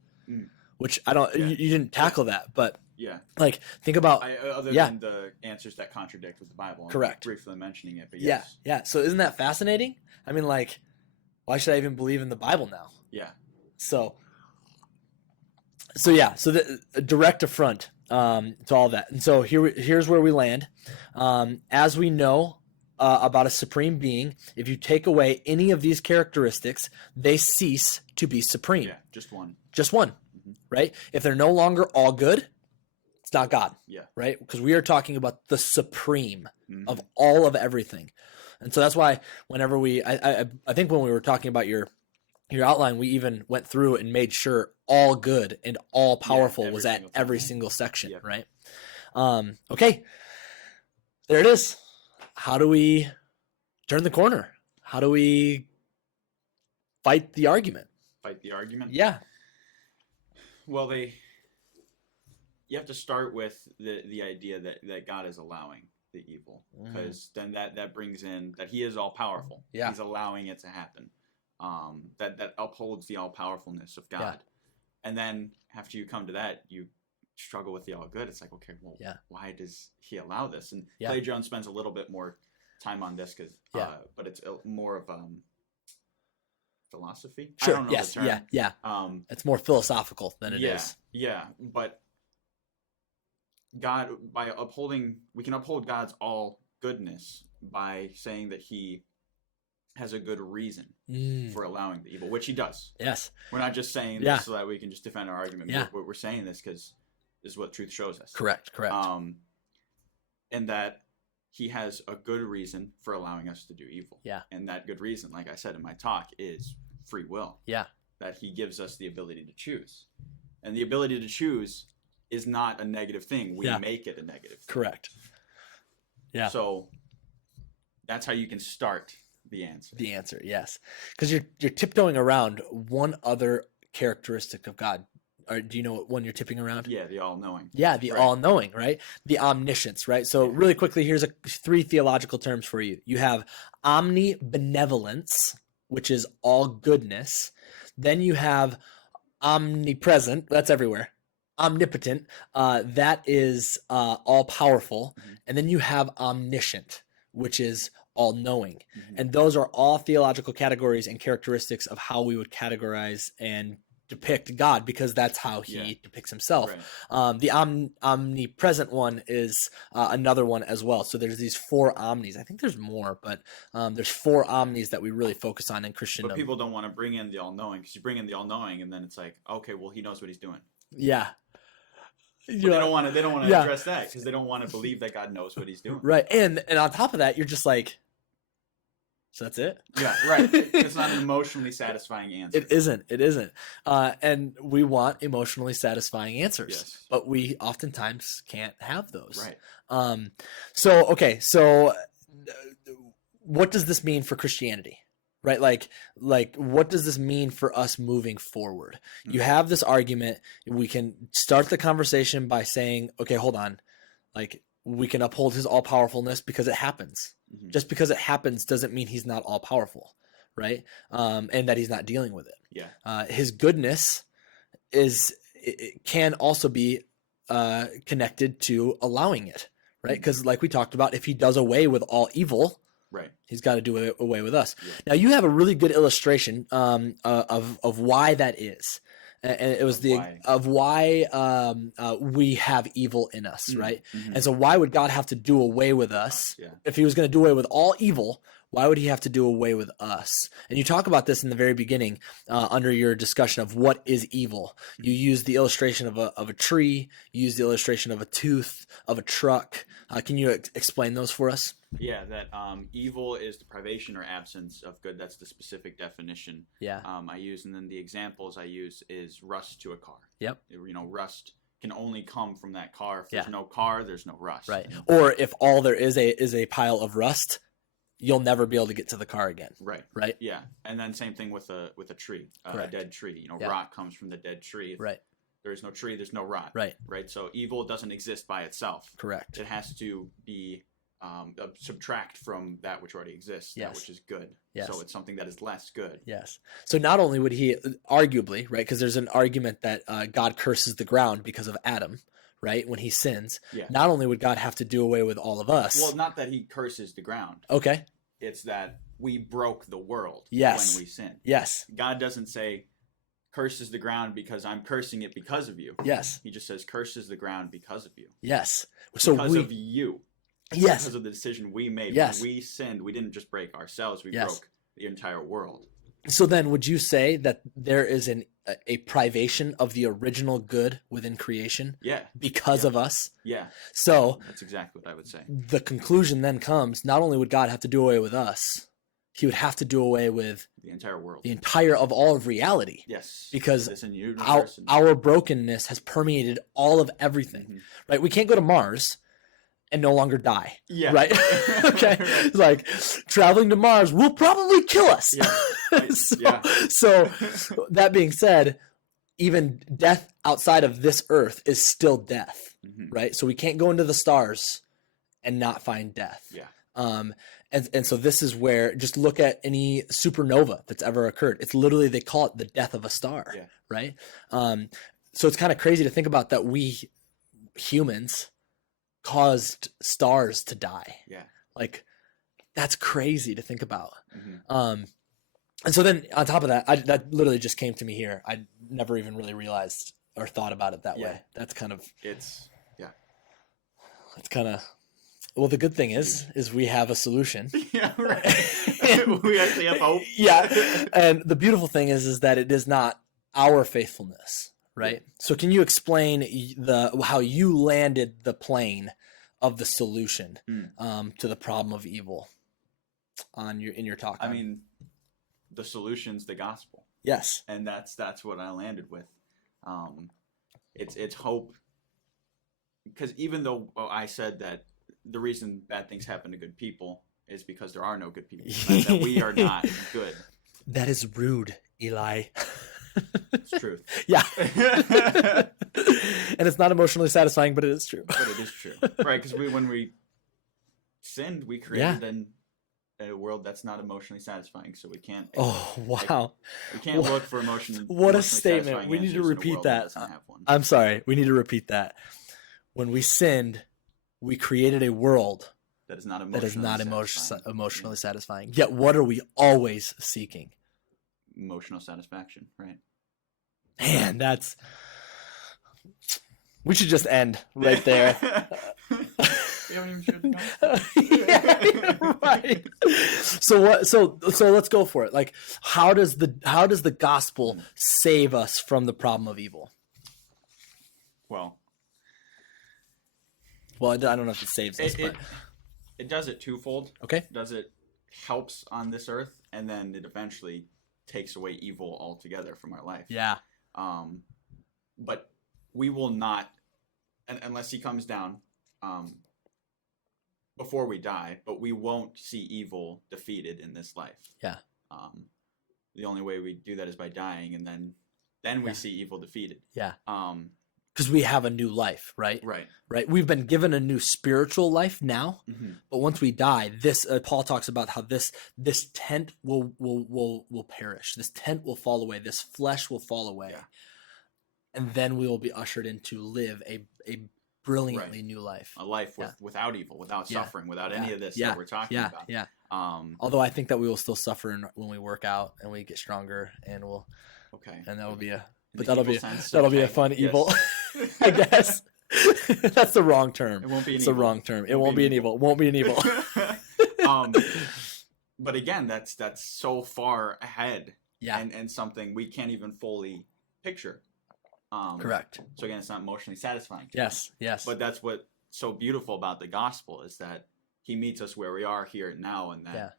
which I don't you didn't tackle that, but yeah. Like, think about... other than the answers that contradict with the Bible. Correct. I'm briefly mentioning it, but yes. Yeah. So isn't that fascinating? I mean, like, why should I even believe in the Bible now? Yeah. So the direct affront to all that. And so here's where we land. As we know about a supreme being, if you take away any of these characteristics, they cease to be supreme. Yeah, just one. Just one, right? If they're no longer all good, it's not God, right? Because we are talking about the supreme of all of everything. And so that's why whenever I think when we were talking about your outline, we even went through and made sure all good and all powerful was at every single section, right? Okay, there it is. How do we turn the corner? How do we fight the argument? Fight the argument? Yeah. Well, you have to start with the idea that God is allowing the evil, because then that brings in that he is all powerful. Yeah. He's allowing it to happen. That upholds the all powerfulness of God. Yeah. And then after you come to that, you struggle with the all good. It's like, okay, well, why does he allow this? And Clay Jones spends a little bit more time on this but it's more of philosophy. Sure. I don't know the term. Yeah. It's more philosophical than it is. Yeah. But God, we can uphold God's all goodness by saying that he has a good reason for allowing the evil, which he does. Yes. We're not just saying this so that we can just defend our argument. Yeah. We're saying this because this is what truth shows us. Correct. And that he has a good reason for allowing us to do evil. Yeah. And that good reason, like I said in my talk, is free will. Yeah. That he gives us the ability to choose. And the ability to choose is not a negative thing. We make it a negative thing. Correct. Yeah. So that's how you can start the answer. The answer, yes, because you're tiptoeing around one other characteristic of God. Or do you know what one you're tipping around? Yeah, the all-knowing. Yeah, the all-knowing, right? The omniscience, right? So really quickly, here's 3 theological terms for you. You have omnibenevolence, which is all goodness. Then you have omnipresent, that's everywhere. Omnipotent, that is all-powerful. Mm-hmm. And then you have omniscient, which is all-knowing. Mm-hmm. And those are all theological categories and characteristics of how we would categorize and depict God, because that's how he depicts himself. Right. The omnipresent one is another one as well. So there's these 4 omnis. I think there's more, but there's 4 omnis that we really focus on in Christendom. But people don't want to bring in the all-knowing, because you bring in the all-knowing, and then it's like, okay, well, he knows what he's doing. Yeah. They don't want to address that, because they don't want to believe that God knows what he's doing. Right. And on top of that, you're just like, so that's it? Yeah, right. It's not an emotionally satisfying answer. It isn't. And we want emotionally satisfying answers. Yes. But we oftentimes can't have those. Right. So what does this mean for Christianity? Right? Like what does this mean for us moving forward? Mm-hmm. You have this argument. We can start the conversation by saying, okay, hold on. Like, we can uphold his all-powerfulness because it happens. Mm-hmm. Just because it happens doesn't mean he's not all-powerful, right? And that he's not dealing with it. Yeah. His goodness it can also be connected to allowing it, right? Because like we talked about, if he does away with all evil, right, he's got to do away with us. Yeah. Now, you have a really good illustration of why that is. And it was why we have evil in us, right? Mm-hmm. And so why would God have to do away with us? Yeah. If he was going to do away with all evil, why would he have to do away with us? And you talk about this in the very beginning under your discussion of what is evil. You use the illustration of a tree. You use the illustration of a tooth, of a truck. Can you explain those for us? Yeah, that evil is the privation or absence of good. That's the specific definition I use. And then the examples I use is rust to a car. Yep. Rust can only come from that car. If there's no car, there's no rust. Right. Or if all there is a pile of rust, you'll never be able to get to the car again. Right. Right. Yeah. And then same thing with a tree, a dead tree. Rot comes from the dead tree. Right. There is no tree, there's no rot. Right. Right. So evil doesn't exist by itself. Correct. It has to be subtract from that which already exists, that which is good. Yes. So it's something that is less good. Yes. So not only would he arguably, right, because there's an argument that God curses the ground because of Adam, right, when he sins. Yeah. Not only would God have to do away with all of us. Well, not that he curses the ground. Okay. It's that we broke the world when we sinned. Yes. God doesn't say curses the ground because I'm cursing it because of you. Yes. He just says curses the ground because of you. Yes. So because of you. Yes. Because of the decision we made. Yes. When we sinned, we didn't just break ourselves, we broke the entire world. So then would you say that there is a privation of the original good within creation? Yeah. Because of us? Yeah. So that's exactly what I would say. The conclusion then comes, not only would God have to do away with us, he would have to do away with the entire world. The entire of all of reality. Yes. Because our brokenness has permeated all of everything. Mm-hmm. Right? We can't go to Mars and no longer die. Yeah. Right? Okay. It's like traveling to Mars will probably kill us. Yeah. So that being said, even death outside of this earth is still death. Mm-hmm. Right? So we can't go into the stars and not find death. Yeah. And so this is where, just look at any supernova that's ever occurred. It's literally, they call it the death of a star. Yeah. Right? So it's kind of crazy to think about that we humans caused stars to die. Yeah. Like, that's crazy to think about. Mm-hmm. And so then on top of that, that literally just came to me here. I never even really realized or thought about it that way. That's kind of... It's kind of... Well, the good thing is we have a solution. Yeah, right. We actually have hope. Yeah. And the beautiful thing is that it is not our faithfulness, right? Yeah. So can you explain how you landed the plane of the solution to the problem of evil in your talk? I mean, the solution's the gospel. Yes. And that's what I landed with. It's hope. Because even though I said that the reason bad things happen to good people is because there are no good people. That we are not good. That is rude, Eli. It's truth. Yeah. And it's not emotionally satisfying, but it is true. But it is true. Right, because when we sinned, we created a world that's not emotionally satisfying, so we can't. Oh, wow. We can't look for emotion. What a statement. We need to repeat that. I'm sorry. We need to repeat that. When we sinned, we created a world that is not emotionally satisfying. Yet what are we always seeking? Emotional satisfaction, right? Man, we should just end right there. We haven't even shared the Yeah, right. So let's go for it. Like, how does the gospel save us from the problem of evil? Well, I don't know if it saves us, but it does it twofold. Okay. It helps on this earth, and then it eventually takes away evil altogether from our life. Yeah. But we will not, unless he comes down before we die, but we won't see evil defeated in this life. Yeah. The only way we do that is by dying, and then we see evil defeated. Yeah. Because we have a new life, right? Right. We've been given a new spiritual life now, but once we die, this Paul talks about how this tent will perish. This tent will fall away. This flesh will fall away, and then we will be ushered in to live a brilliantly new life, a life without evil, without suffering, without any of this that we're talking about. Yeah. Although I think that we will still suffer when we work out and we get stronger, and and that will be that'll be a fun evil. I guess that's the wrong term. It won't be. It's the wrong term. It won't be an evil. Won't be an evil. But again, that's so far ahead. Yeah. And something we can't even fully picture. Correct. So again, it's not emotionally satisfying. Yes. But that's what's so beautiful about the gospel is that he meets us where we are here now, and that.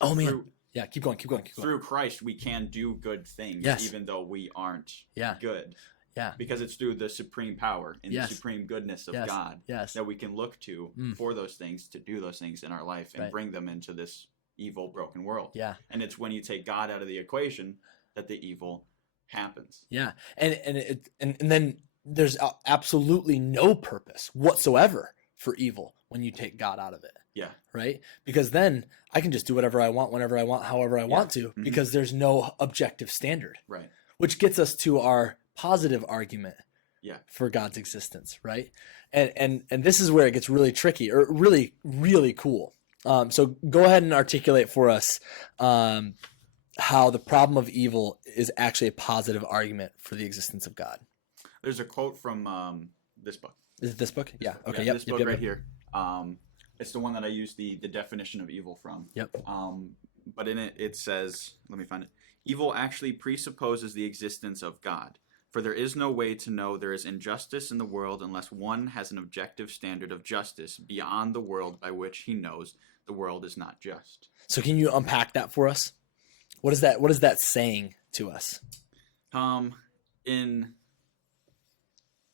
Oh man. Keep going. Through Christ, we can do good things, even though we aren't good. Yeah. Because it's through the supreme power and the supreme goodness of God that we can look to for those things, to do those things in our life and bring them into this evil, broken world. Yeah. And it's when you take God out of the equation that the evil happens. Yeah. And then there's absolutely no purpose whatsoever for evil when you take God out of it. Yeah. Right? Because then I can just do whatever I want, whenever I want, however I want to, because there's no objective standard. Right. Which gets us to our positive argument for God's existence, right? And this is where it gets really tricky, or really, really cool. So go ahead and articulate for us how the problem of evil is actually a positive argument for the existence of God. There's a quote from this book. Is it this book? Yeah. Okay. This book right here. It's the one that I use the definition of evil from. Yep. But in it says, let me find it. Evil actually presupposes the existence of God. For there is no way to know there is injustice in the world unless one has an objective standard of justice beyond the world by which he knows the world is not just. So can you unpack that for us? What is that saying to us? In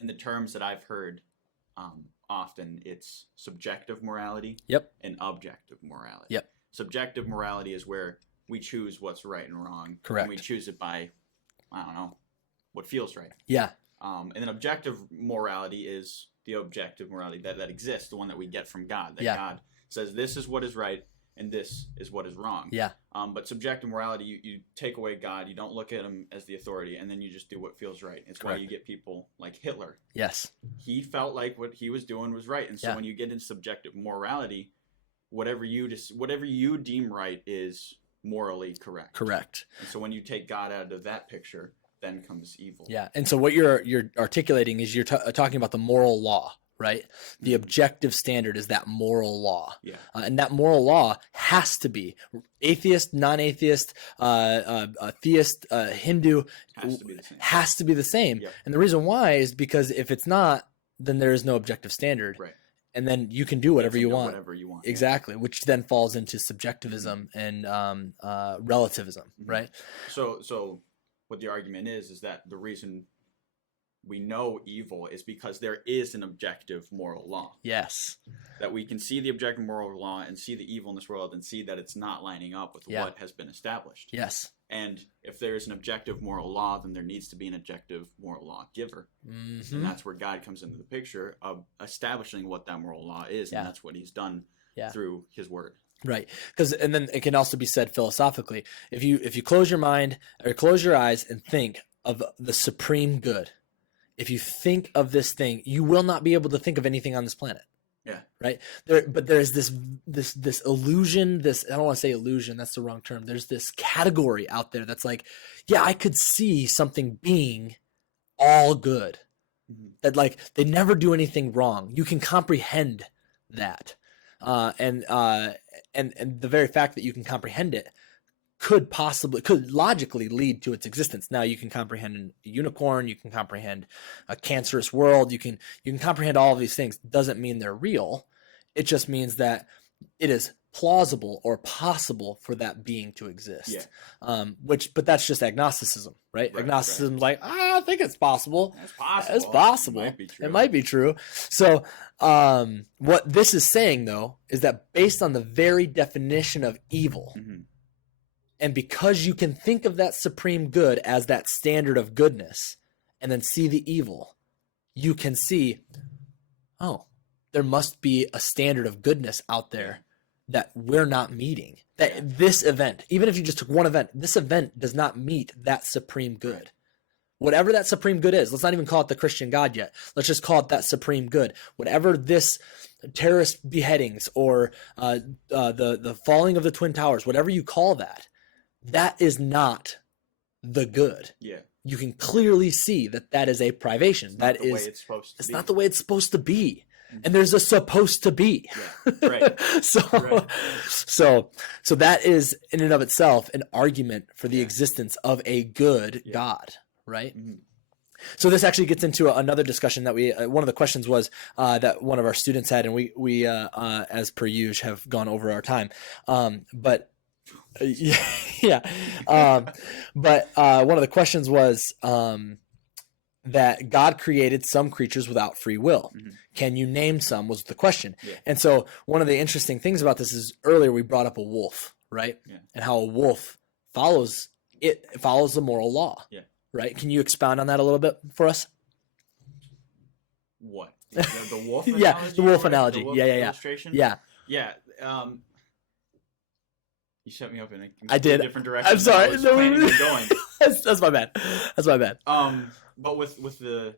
the terms that I've heard, often it's subjective morality and objective morality. Subjective morality is where we choose what's right and wrong. Correct. And we choose it by, I don't know, what feels right. Yeah. And then objective morality is the objective morality that exists, the one that we get from God. That God says this is what is right and this is what is wrong. Yeah. But subjective morality, you take away God, you don't look at him as the authority, and then you just do what feels right. It's why you get people like Hitler. Yes. He felt like what he was doing was right. And so when you get into subjective morality, whatever you deem right is morally correct. Correct. And so when you take God out of that picture, then comes evil. Yeah. And so what you're articulating is you're talking about the moral law, right? The objective standard is that moral law. Yeah. And that moral law has to be atheist, non-atheist, theist, Hindu, has to be the same. Yeah. And the reason why is because if it's not, then there is no objective standard. Right. And then you can do whatever you want. Whatever you want. Exactly. Which then falls into subjectivism and relativism, right? So what the argument is that the reason we know evil is because there is an objective moral law. Yes. That we can see the objective moral law and see the evil in this world and see that it's not lining up with what has been established. Yes. And if there is an objective moral law, then there needs to be an objective moral law giver. Mm-hmm. And that's where God comes into the picture of establishing what that moral law is. And that's what he's done through his word. Right. And then it can also be said philosophically, if you close your mind or close your eyes and think of the supreme good, if you think of this thing, you will not be able to think of anything on this planet. Yeah. Right. But there's this illusion, I don't want to say illusion, that's the wrong term. There's this category out there that's like, yeah, I could see something being all good. Mm-hmm. That like they never do anything wrong. You can comprehend that. And the very fact that you can comprehend it could logically lead to its existence. Now you can comprehend a unicorn, you can comprehend a cancerous world, you can comprehend all of these things. Doesn't mean they're real. It just means that it is plausible or possible for that being to exist. Yeah. But that's just agnosticism, right? Agnosticism is like, I think it's possible. It's possible. It's possible. It might be true. So what this is saying, though, is that based on the very definition of evil, mm-hmm. and because you can think of that supreme good as that standard of goodness and then see the evil, you can see, oh, there must be a standard of goodness out there that we're not meeting. That this event, even if you just took one event, this event does not meet that supreme good. Whatever that supreme good is, let's not even call it the Christian God yet. Let's just call it that supreme good. Whatever this terrorist beheadings or the falling of the Twin Towers, whatever you call that, that is not the good. Yeah. You can clearly see that is a privation. That is, it's not the way it's supposed to be. And there's a supposed to be. Yeah. Right. So that is in and of itself an argument for the existence of a good God, right? Mm-hmm. So this actually gets into another discussion that one of the questions was that one of our students had, and we as per usual have gone over our time. But one of the questions was that God created some creatures without free will. Mm-hmm. Can you name some was the question. Yeah. And so one of the interesting things about this is earlier we brought up a wolf, right? Yeah. And how a wolf follows the moral law. Yeah. Right? Can you expound on that a little bit for us? What? The wolf analogy? Yeah, the wolf analogy. The wolf illustration? Yeah. Yeah. You set me up in a different direction. I'm sorry. I was planning on going. That's my bad. But with the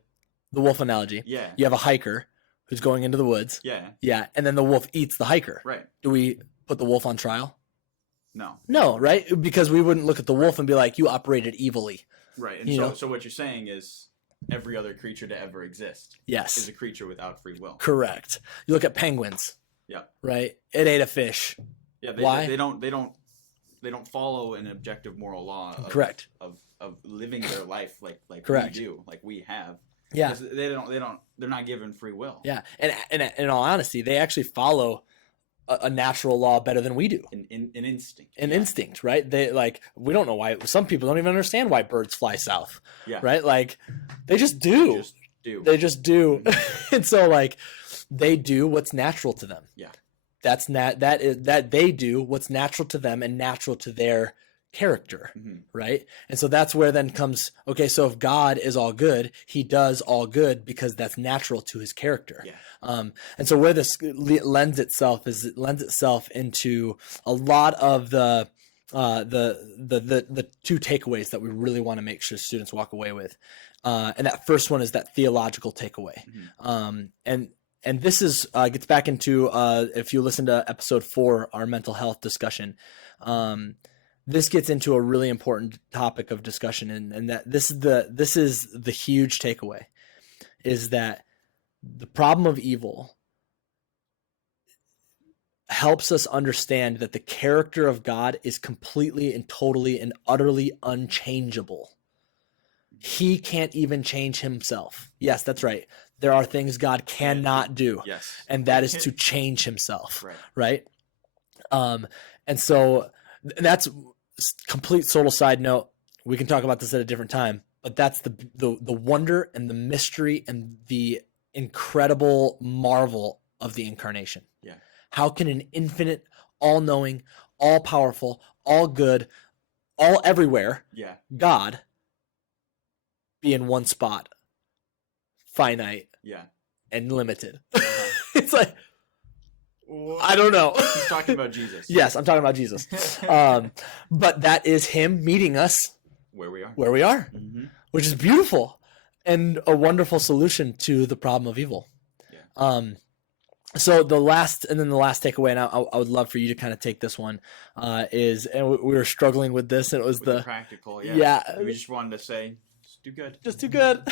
wolf analogy, yeah, you have a hiker who's going into the woods. Yeah, and then the wolf eats the hiker. Right. Do we put the wolf on trial? No, right? Because we wouldn't look at the wolf and be like, you operated evilly. Right. And so what you're saying is every other creature to ever exist is a creature without free will. Correct. You look at penguins. Yeah. Right? It ate a fish. Yeah, why? They don't follow an objective moral law correct of living their life like correct. We do, like we have. Yeah. They're not given free will. Yeah. And in all honesty, they actually follow a natural law better than we do. An instinct. Instinct, right? We don't know why. Some people don't even understand why birds fly south. Yeah. Right? Like they just do. They just do. Mm-hmm. And so they do what's natural to them. Yeah. That they do what's natural to them and natural to their character, mm-hmm. right? And so that's where then comes, okay, so if God is all good, he does all good because that's natural to his character. Yeah. And so where this lends itself into a lot of the two takeaways that we really want to make sure students walk away with. And that first one is that theological takeaway. Mm-hmm. And this is gets back into if you listen to episode 4, our mental health discussion, this gets into a really important topic of discussion, and that this is the huge takeaway, is that the problem of evil helps us understand that the character of God is completely and totally and utterly unchangeable. He can't even change himself. Yes, that's right. There are things God cannot do. Yes. And that is to change himself. Right? And so that's complete total side note. We can talk about this at a different time. But that's the wonder and the mystery and the incredible marvel of the incarnation. Yeah. How can an infinite, all-knowing, all-powerful, all-good, all everywhere God be in one spot, finite and limited? It's like, I don't know. He's talking about Jesus. Yes, I'm talking about Jesus. But that is him meeting us where we are, mm-hmm. which is beautiful and a wonderful solution to the problem of evil. Yeah. So the last takeaway, and I would love for you to kind of take this one, is, and we were struggling with this, and it was the practical. Yeah. We just wanted to say, just do good. Just do good.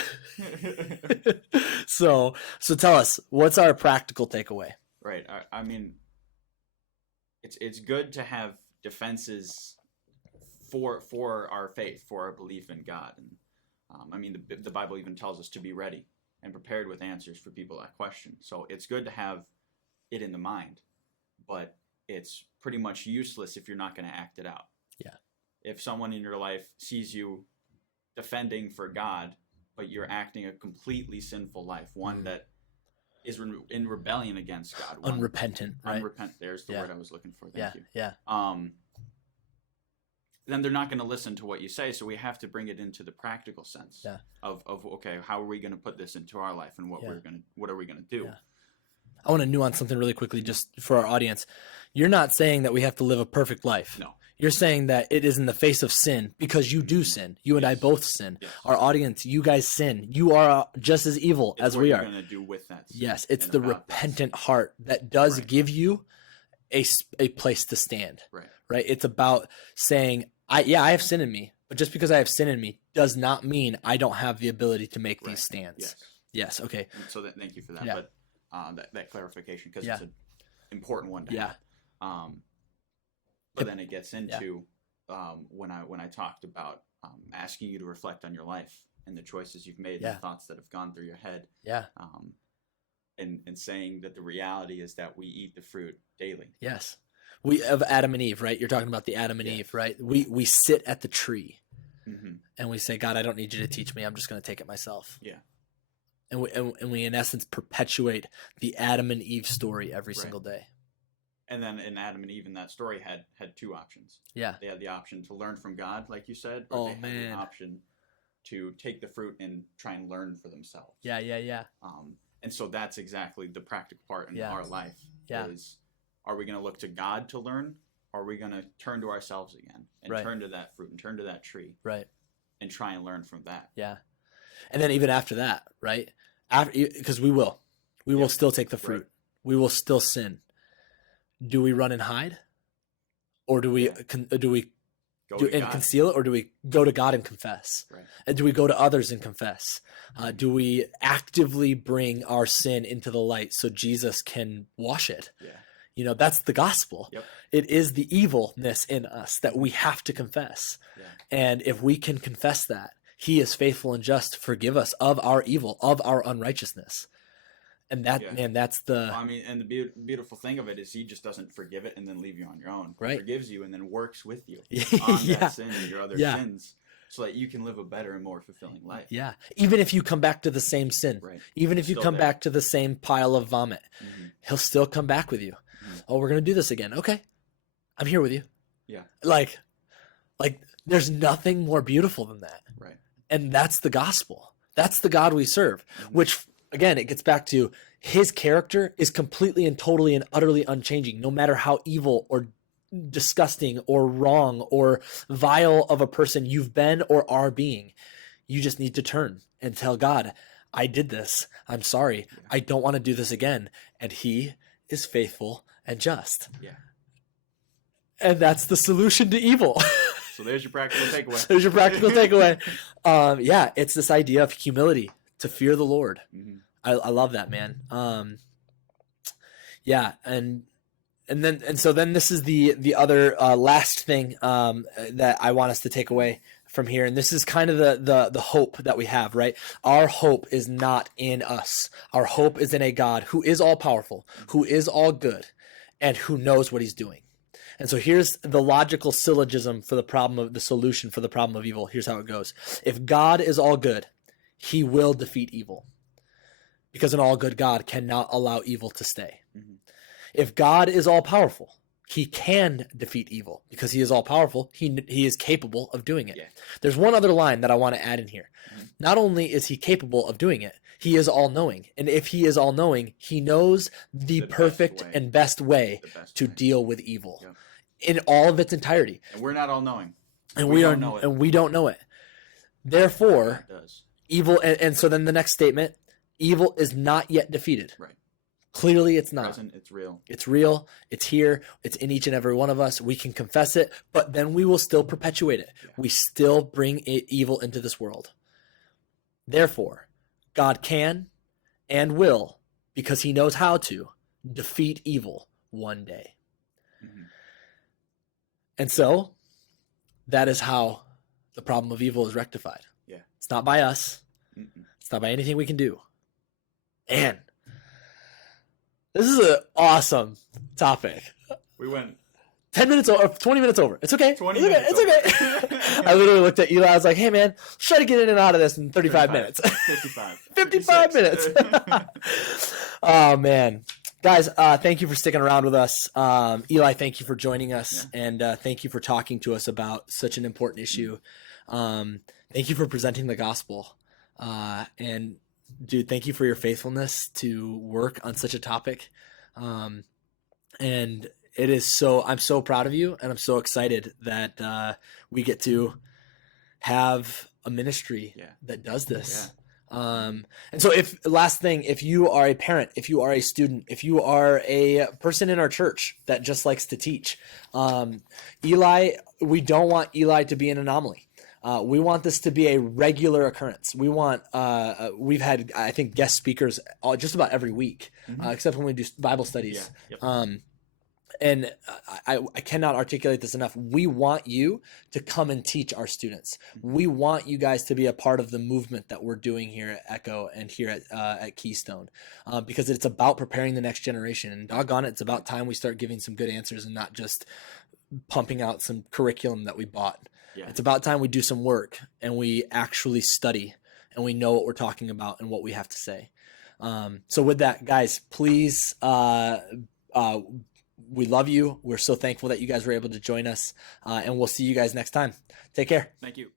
So tell us, what's our practical takeaway? Right. I mean, it's good to have defenses for our faith, for our belief in God. And I mean, the Bible even tells us to be ready and prepared with answers for people that question. So it's good to have it in the mind, but it's pretty much useless if you're not going to act it out. Yeah. If someone in your life sees you defending for God, but you're acting a completely sinful life, one that is in rebellion against God. Unrepentant, right? There's the word I was looking for. Thank you. Yeah. Then they're not going to listen to what you say. So we have to bring it into the practical sense of okay, how are we going to put this into our life, and what are we going to do? Yeah. I want to nuance something really quickly, just for our audience. You're not saying that we have to live a perfect life. No. You're saying that it is in the face of sin, because you do sin. You and I both sin. Yes. Our audience, you guys sin. You are just as evil as we are. What are you going to do with that sin? Yes, it's the repentant heart that does give you a place to stand. Right? It's about saying, I have sin in me, but just because I have sin in me does not mean I don't have the ability to make these stands. Yes. Okay. So thank you for that. But that clarification, because it's an important one to have. But then it gets into when I talked about asking you to reflect on your life and the choices you've made and the thoughts that have gone through your head. Yeah. And saying that the reality is that we eat the fruit daily. Yes. We of Adam and Eve, right? You're talking about the Adam and Eve, right? We sit at the tree and we say, God, I don't need you to teach me. I'm just going to take it myself. Yeah. And we in essence perpetuate the Adam and Eve story every single day. And then in Adam and Eve, in that story, had two options. Yeah. They had the option to learn from God, like you said, or they had the option to take the fruit and try and learn for themselves. Yeah. And so that's exactly the practical part in our life is, are we going to look to God to learn? Or are we going to turn to ourselves again and turn to that fruit and turn to that tree? Right. And try and learn from that. Yeah. And then even after that, right? Because we will still take the fruit. Right. We will still sin. Do we run and hide? Or do we conceal it? Or do we go to God and confess? Right. And do we go to others and confess? Do we actively bring our sin into the light so Jesus can wash it? Yeah. You know, that's the gospel. Yep. It is the evilness in us that we have to confess. Yeah. And if we can confess that, he is faithful and just to forgive us of our evil, of our unrighteousness. And that, man, that's the... Well, I mean, and the beautiful thing of it is he just doesn't forgive it and then leave you on your own. Right. He forgives you and then works with you on that sin and your other sins so that you can live a better and more fulfilling life. Yeah. Even if you come back to the same sin, even if you come back to the same pile of vomit, he'll still come back with you. Oh, we're going to do this again. Okay. I'm here with you. Yeah. Like there's nothing more beautiful than that. Right. And that's the gospel. That's the God we serve, which... Again, it gets back to his character is completely and totally and utterly unchanging, no matter how evil or disgusting or wrong or vile of a person you've been or are being. You just need to turn and tell God, I did this. I'm sorry. I don't want to do this again. And he is faithful and just. Yeah. And that's the solution to evil. So there's your practical takeaway. There's your practical takeaway. It's this idea of humility. To fear the Lord. I love that, man. So then this is the other last thing that I want us to take away from here, and this is kind of the hope that we have, right? Our hope is not in us. Our hope is in a God who is all powerful, who is all good, and who knows what he's doing. And so here's the logical syllogism for the solution for the problem of evil. Here's how it goes. If God is all good, he will defeat evil, because an all good God cannot allow evil to stay. Mm-hmm. If God is all powerful, he can defeat evil, because he is all powerful. He is capable of doing it. Yeah. There's one other line that I want to add in here. Mm-hmm. Not only is he capable of doing it, he is all knowing. And if he is all knowing, he knows the perfect and best way to deal with evil. Yep. In all of its entirety. And we're not all knowing. And we don't know it. Therefore, evil, and so then the next statement, evil is not yet defeated. Right. Clearly it's not. Present, it's real. It's real. It's here. It's in each and every one of us. We can confess it, but then we will still perpetuate it. Yeah. We still bring evil into this world. Therefore, God can and will, because he knows how to, defeat evil one day. Mm-hmm. And so, that is how the problem of evil is rectified. Yeah. It's not by us. Mm-mm. It's not by anything we can do. And this is an awesome topic. We went 10 minutes over, 20 minutes over. It's okay. 20 minutes It's okay. I literally looked at Eli. I was like, hey, man, let's try to get in and out of this in 35 minutes. 55 minutes. Oh, man. Guys, thank you for sticking around with us. Eli, thank you for joining us, and thank you for talking to us about such an important issue. Thank you for presenting the gospel. And, dude, thank you for your faithfulness to work on such a topic. And it is I'm so proud of you, and I'm so excited that we get to have a ministry that does this. Yeah. And so last thing, if you are a parent, if you are a student, if you are a person in our church that just likes to teach, Eli, we don't want Eli to be an anomaly. We want this to be a regular occurrence. We want, we've had, I think, guest speakers just about every week, except when we do Bible studies. Yeah. Yep. And I cannot articulate this enough. We want you to come and teach our students. We want you guys to be a part of the movement that we're doing here at Echo and here at Keystone, because it's about preparing the next generation. And doggone it, it's about time we start giving some good answers and not just pumping out some curriculum that we bought. Yeah. It's about time we do some work and we actually study and we know what we're talking about and what we have to say. So with that, guys, please, we love you. We're so thankful that you guys were able to join us, and we'll see you guys next time. Take care. Thank you.